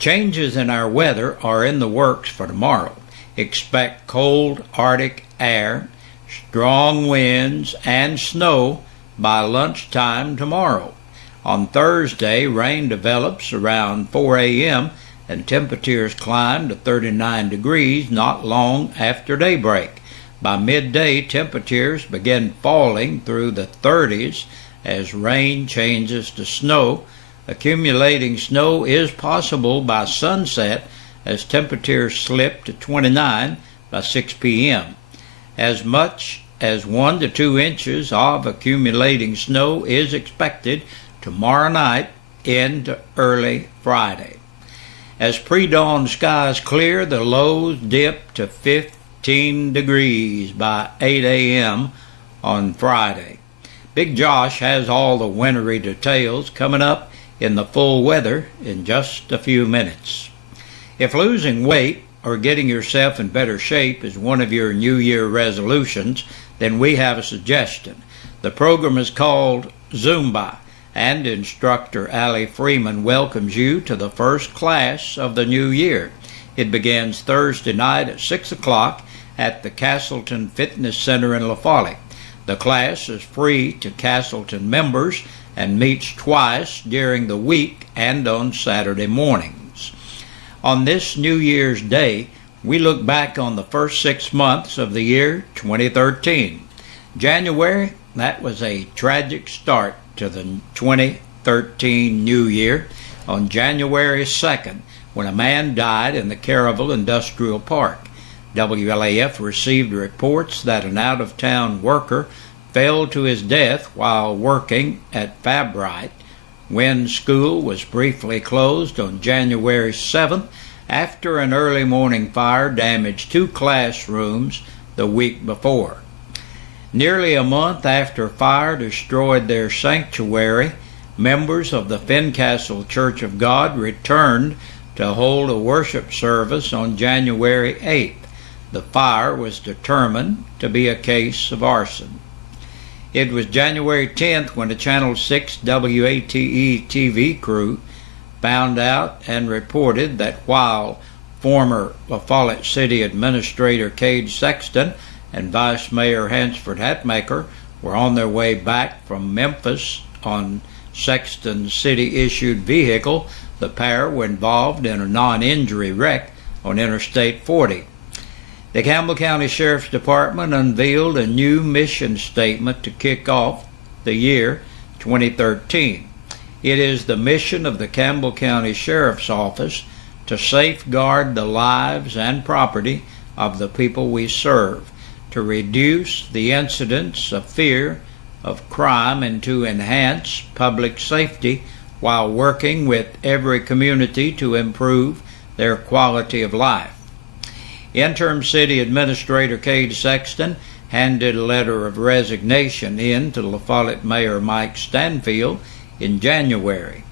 Changes in our weather are in the works for tomorrow. Expect cold Arctic air, strong winds, and snow by lunchtime tomorrow. On Thursday, rain develops around 4 a.m. and temperatures climb to 39 degrees not long after daybreak. By midday, temperatures begin falling through the 30s as rain changes to snow. Accumulating snow is possible by sunset as temperatures slip to 29 by 6 p.m. As much as 1 to 2 inches of accumulating snow is expected tomorrow night into early Friday. As pre-dawn skies clear, the lows dip to 15 degrees by 8 a.m. on Friday. Big Josh has all the wintry details coming up in the full weather in just a few minutes. If losing weight or getting yourself in better shape is one of your New Year resolutions, then we have a suggestion. The program is called Zumba, and instructor Allie Freeman welcomes you to the first class of the new year. It begins Thursday night at 6 o'clock at the Castleton Fitness Center in La Follette. The class is free to Castleton members and meets twice during the week and on Saturday mornings. On this New Year's Day, we look back on the first 6 months of the year 2013. January, that was a tragic start to the 2013 New Year on January 2nd when a man died in the Caryville Industrial Park. WLAF received reports that an out-of-town worker fell to his death while working at Fabrite when school was briefly closed on January 7th after an early morning fire damaged 2 classrooms the week before. Nearly a month after fire destroyed their sanctuary, members of the Fincastle Church of God returned to hold a worship service on January 8th. The fire was determined to be a case of arson. It was January 10th when the Channel 6 WATE TV crew found out and reported that while former La Follette City Administrator Cade Sexton and Vice Mayor Hansford Hatmaker were on their way back from Memphis on Sexton's city-issued vehicle, the pair were involved in a non-injury wreck on Interstate 40. The Campbell County Sheriff's Department unveiled a new mission statement to kick off the year 2013. It is the mission of the Campbell County Sheriff's Office to safeguard the lives and property of the people we serve, to reduce the incidence of fear of crime, and to enhance public safety while working with every community to improve their quality of life. Interim City Administrator Cade Sexton handed a letter of resignation in to La Follette Mayor Mike Stanfield in January.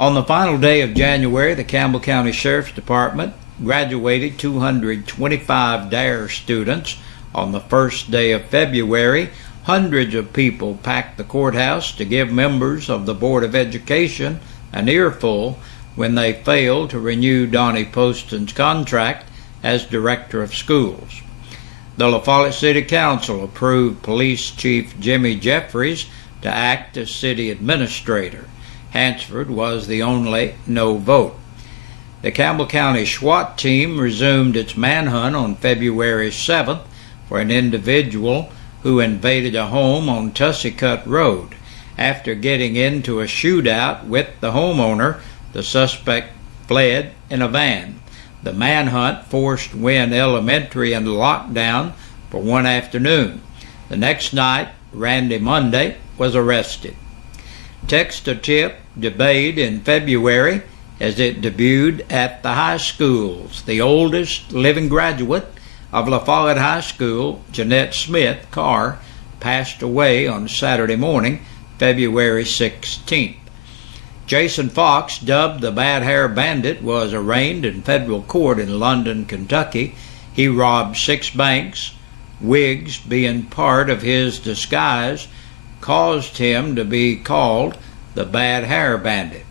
On the final day of January, the Campbell County Sheriff's Department graduated 225 DARE students. On the first day of February, hundreds of people packed the courthouse to give members of the Board of Education an earful when they failed to renew Donnie Poston's contract as Director of Schools. The La Follette City Council approved Police Chief Jimmy Jeffries to act as City Administrator. Hansford was the only no vote. The Campbell County SWAT team resumed its manhunt on February 7th for an individual who invaded a home on Tussicott Road. After getting into a shootout with the homeowner, the suspect fled in a van. The manhunt forced Wynn Elementary into lockdown for one afternoon. The next night, Randy Monday was arrested. Text-to-tip debate in February as it debuted at the high schools. The oldest living graduate of La Follette High School, Jeanette Smith Carr, passed away on Saturday morning, February 16th. Jason Fox, dubbed the Bad Hair Bandit, was arraigned in federal court in London, Kentucky. He robbed 6 banks. Wigs, being part of his disguise, caused him to be called the Bad Hair Bandit.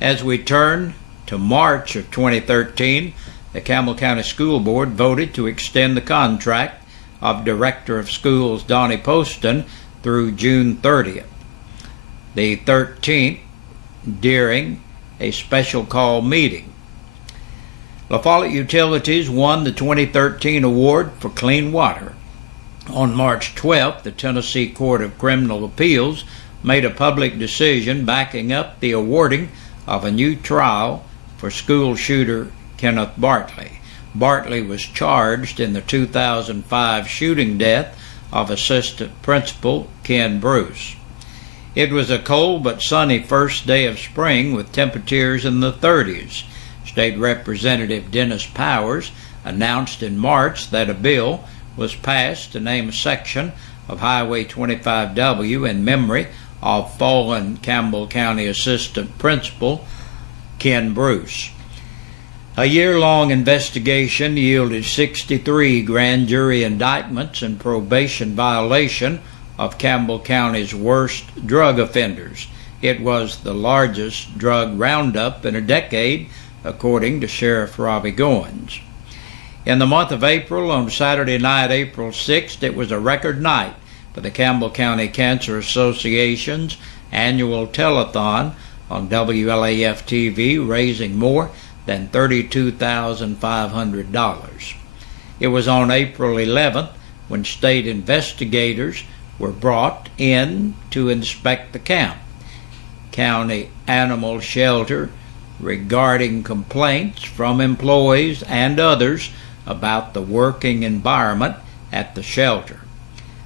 As we turn to March of 2013, the Campbell County School Board voted to extend the contract of Director of Schools Donnie Poston through June 30th. The 13th, during a special call meeting. La Follette Utilities won the 2013 award for clean water. On March 12th, the Tennessee Court of Criminal Appeals made a public decision backing up the awarding of a new trial for school shooter Kenneth Bartley. Bartley was charged in the 2005 shooting death of Assistant Principal Ken Bruce. It was a cold but sunny first day of spring with temperatures in the 30s. State Representative Dennis Powers announced in March that a bill was passed to name a section of Highway 25W in memory of fallen Campbell County Assistant Principal Ken Bruce. A year-long investigation yielded 63 grand jury indictments and probation violation of Campbell County's worst drug offenders. It was the largest drug roundup in a decade, according to Sheriff Robbie Goins. In the month of April, on Saturday night, April 6th, it was a record night for the Campbell County Cancer Association's annual telethon on WLAF TV, raising more than $32,500. It was on April 11th when state investigators were brought in to inspect the county animal shelter regarding complaints from employees and others about the working environment at the shelter.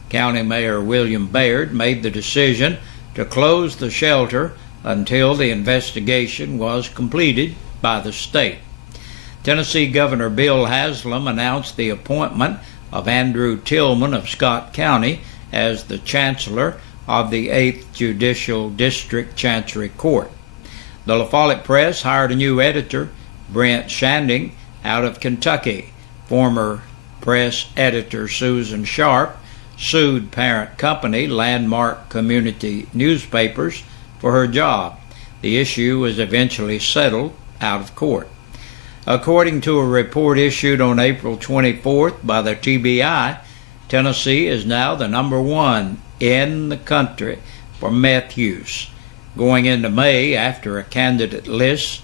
County Mayor William Baird made the decision to close the shelter until the investigation was completed by the state. Tennessee Governor Bill Haslam announced the appointment of Andrew Tillman of Scott County as the Chancellor of the 8th Judicial District Chancery Court. The La Follette Press hired a new editor, Brent Shanding, out of Kentucky. Former press editor Susan Sharp sued parent company Landmark Community Newspapers for her job. The issue was eventually settled out of court. According to a report issued on April 24th by the TBI, Tennessee is now the number one in the country for meth use. Going into May, after a candidate list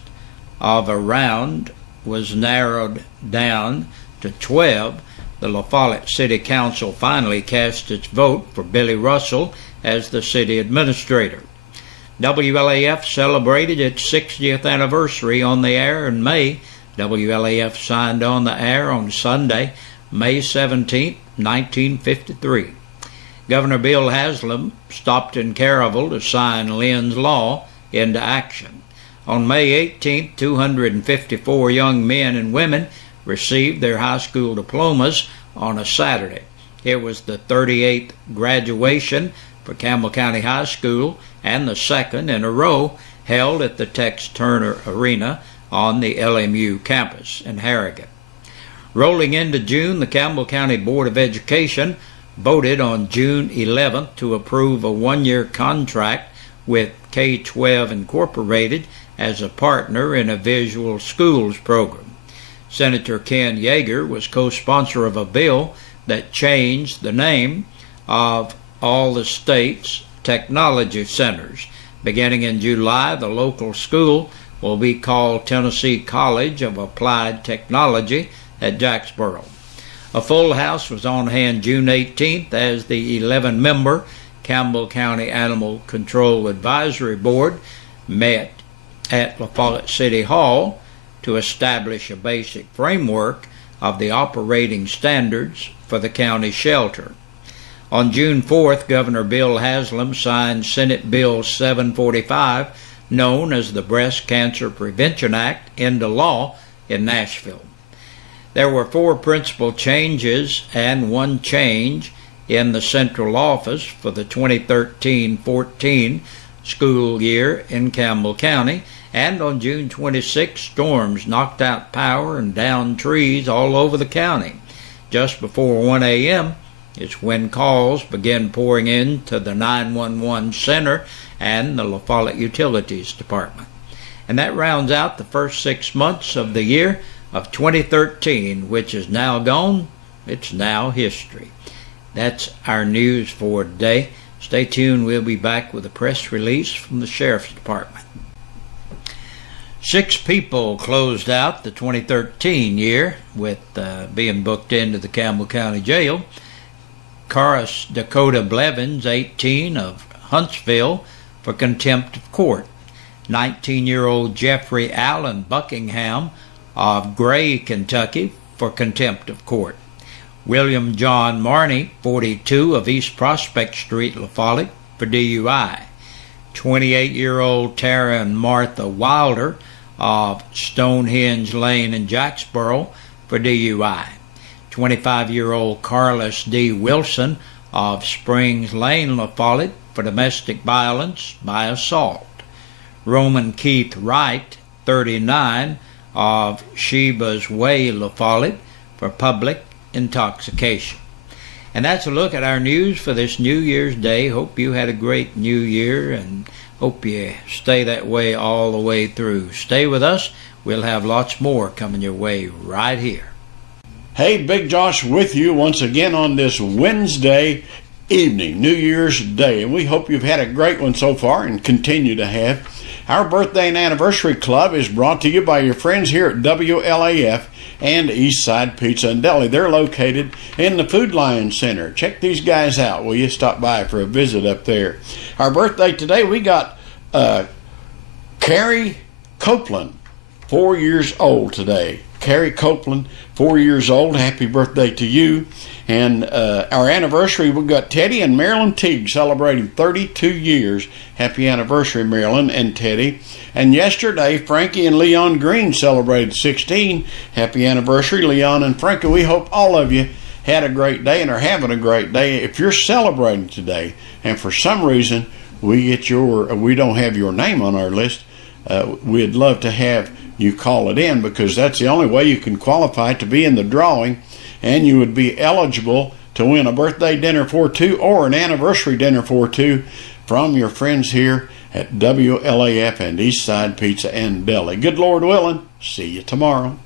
of around was narrowed down to 12, the La Follette City Council finally cast its vote for Billy Russell as the city administrator. WLAF celebrated its 60th anniversary on the air in May. WLAF signed on the air on Sunday, May 17, 1953. Governor Bill Haslam stopped in Caryville to sign Lynn's Law into action. On May 18, 254 young men and women received their high school diplomas on a Saturday. It was the 38th graduation for Campbell County High School and the second in a row held at the Tex Turner Arena on the LMU campus in Harrigan. Rolling into June, the Campbell County Board of Education voted on June 11th to approve a one-year contract with K-12 Incorporated as a partner in a visual schools program. Senator Ken Yeager was co-sponsor of a bill that changed the name of all the state's technology centers. Beginning in July, the local school will be called Tennessee College of Applied Technology at Jacksboro. A full house was on hand June 18th as the 11-member Campbell County Animal Control Advisory Board met at La Follette City Hall to establish a basic framework of the operating standards for the county shelter. On June 4th, Governor Bill Haslam signed Senate Bill 745, known as the Breast Cancer Prevention Act, into law in Nashville. There were 4 principal changes and 1 change in the central office for the 2013-14 school year in Campbell County, and on June 26, storms knocked out power and downed trees all over the county. Just before 1 a.m., it's when calls began pouring into the 911 center and the La Follette Utilities Department. And that rounds out the first 6 months of the year of 2013, which is now gone. It's now history. That's our news for today. Stay tuned. We'll be back with a press release from the Sheriff's Department. 6 people closed out the 2013 year with being booked into the Campbell County Jail. Karis Dakota Blevins, 18, of Huntsville, for contempt of court. 19-year-old Jeffrey Allen Buckingham of Gray, Kentucky, for contempt of court. William John Marney, 42, of East Prospect Street, La Follette, for DUI. 28-year-old Tara and Martha Wilder of Stonehenge Lane in Jacksboro, for DUI. 25-year-old Carlos D. Wilson of Springs Lane, La Follette, for domestic violence by assault. Roman Keith Wright, 39, of Sheba's Way, La Follette, for public intoxication. And that's a look at our news for this New Year's Day. Hope you had a great New Year, and hope you stay that way all the way through. Stay with us. We'll have lots more coming your way right here. Hey, Big Josh with you once again on this Wednesday evening, New Year's Day, and we hope you've had a great one so far and continue to have. Our birthday and anniversary club is brought to you by your friends here at WLAF and Eastside Pizza and Deli. They're located in the Food Lion Center. Check these guys out. Will you stop by for a visit up there? Our birthday today, we got Carrie Copeland, 4 years old today. Carrie Copeland, 4 years old. Happy birthday to you. And our anniversary, we've got Teddy and Marilyn Teague celebrating 32 years. Happy anniversary, Marilyn and Teddy. And yesterday, Frankie and Leon Green celebrated 16. Happy anniversary, Leon and Frankie. We hope all of you had a great day and are having a great day. If you're celebrating today and for some reason we don't have your name on our list, we'd love to have you call it in, because that's the only way you can qualify to be in the drawing, and you would be eligible to win a birthday dinner for two or an anniversary dinner for two from your friends here at WLAF and Eastside Pizza and Deli. Good Lord willing, see you tomorrow.